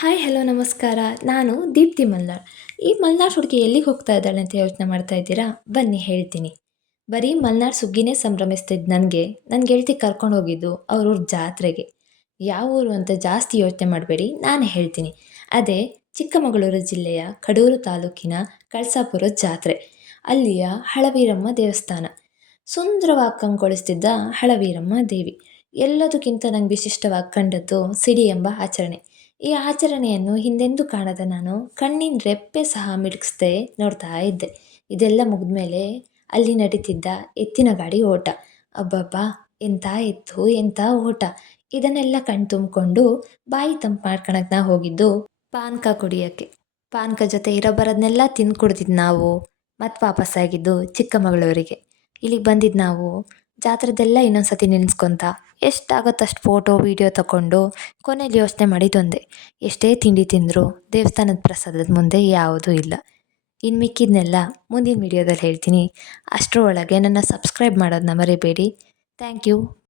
Hi hello ನಮಸ್ಕಾರ. ನಾನು ದೀಪ್ತಿ ಮಲ್ನಾಡ್ ಈ ಮಲ್ನಾಡ್ ಹುಡುಗಿ ಎಲ್ಲಿಗೆ ಹೋಗ್ತಾ ಇದ್ದಾಳೆ ಅಂತ ಯೋಚನೆ ಮಾಡ್ತಾ ಇದ್ದೀರಾ? ಬನ್ನಿ, ಹೇಳ್ತೀನಿ. ಬರೀ ಮಲ್ನಾಡ್ ಸುಗ್ಗಿನೇ ಸಂಭ್ರಮಿಸ್ತಿದ್ದು ನನಗೆ ನನ್ನ ಗೆಳತಿ ಕರ್ಕೊಂಡು ಹೋಗಿದ್ದು ಅವ್ರವ್ರ ಜಾತ್ರೆಗೆ. ಯಾವ ಊರು ಅಂತ ಜಾಸ್ತಿ ಯೋಚನೆ ಮಾಡಬೇಡಿ, ನಾನು ಹೇಳ್ತೀನಿ. ಅದೇ ಚಿಕ್ಕಮಗಳೂರು ಜಿಲ್ಲೆಯ ಕಡೂರು ತಾಲೂಕಿನ ಕಳಸಾಪುರ ಜಾತ್ರೆ. ಅಲ್ಲಿಯ ಹಳವೀರಮ್ಮ ದೇವಸ್ಥಾನ. ಸುಂದರವಾಗಿ ಕಂಗೊಳಿಸ್ತಿದ್ದ ಹಳವೀರಮ್ಮ ದೇವಿ. ಎಲ್ಲದಕ್ಕಿಂತ ನಂಗೆ ವಿಶಿಷ್ಟವಾಗಿ ಕಂಡದ್ದು ಸಿಡಿ ಎಂಬ ಆಚರಣೆ. ಈ ಆಚರಣೆಯನ್ನು ಹಿಂದೆಂದು ಕಾಣದ ನಾನು ಕಣ್ಣಿನ ರೆಪ್ಪೆ ಸಹ ಮಿಡಿಸ್ದೆ ನೋಡ್ತಾ ಇದ್ದೆ. ಇದೆಲ್ಲ ಮುಗಿದ ಮೇಲೆ ಅಲ್ಲಿ ನಡೀತಿದ್ದ ಎತ್ತಿನ ಗಾಡಿ ಓಟ. ಅಬ್ಬಬ್ಬಾ ಎಂಥ ಎತ್ತು ಎಂಥ ಓಟ. ಇದನ್ನೆಲ್ಲ ಕಣ್ ತುಂಬಿಕೊಂಡು ಬಾಯಿ ತಂಪು ಮಾಡ್ಕೊಳಕ್ಕೆ ನಾ ಹೋಗಿದ್ದು ಪಾನಕ ಕುಡಿಯೋಕ್ಕೆ. ಪಾನಕ ಜೊತೆ ಇರೋ ಬರೋದನ್ನೆಲ್ಲ ತಿಂದು ಕುಡ್ದಿದ್ದು ನಾವು ಮತ್ತೆ ವಾಪಸ್ಸಾಗಿದ್ದು ಚಿಕ್ಕಮಗಳೂರಿಗೆ. ಇಲ್ಲಿಗೆ ಬಂದಿದ್ದು ನಾವು ಜಾತ್ರೆದೆಲ್ಲ ಇನ್ನೊಂದು ಸತಿ ನೆನೆಸ್ಕೊತ ಎಷ್ಟಾಗತ್ತೆ ಅಷ್ಟು ಫೋಟೋ ವೀಡಿಯೋ ತಗೊಂಡು ಕೊನೆಲಿ ಯೋಚನೆ ಮಾಡಿದ್ದೊಂದೇ ಎಷ್ಟೇ ತಿಂಡಿ ತಿಂದರೂ ದೇವಸ್ಥಾನದ ಪ್ರಸಾದದ ಮುಂದೆ ಯಾವುದೂ ಇಲ್ಲ. ಇನ್ನು ಮಿಕ್ಕಿದ್ದನ್ನೆಲ್ಲ ಮುಂದಿನ ವೀಡಿಯೋದಲ್ಲಿ ಹೇಳ್ತೀನಿ. ಅಷ್ಟರೊಳಗೆ ನನ್ನ ಸಬ್ಸ್ಕ್ರೈಬ್ ಮಾಡೋದನ್ನ ಮರಿಬೇಡಿ. Thank you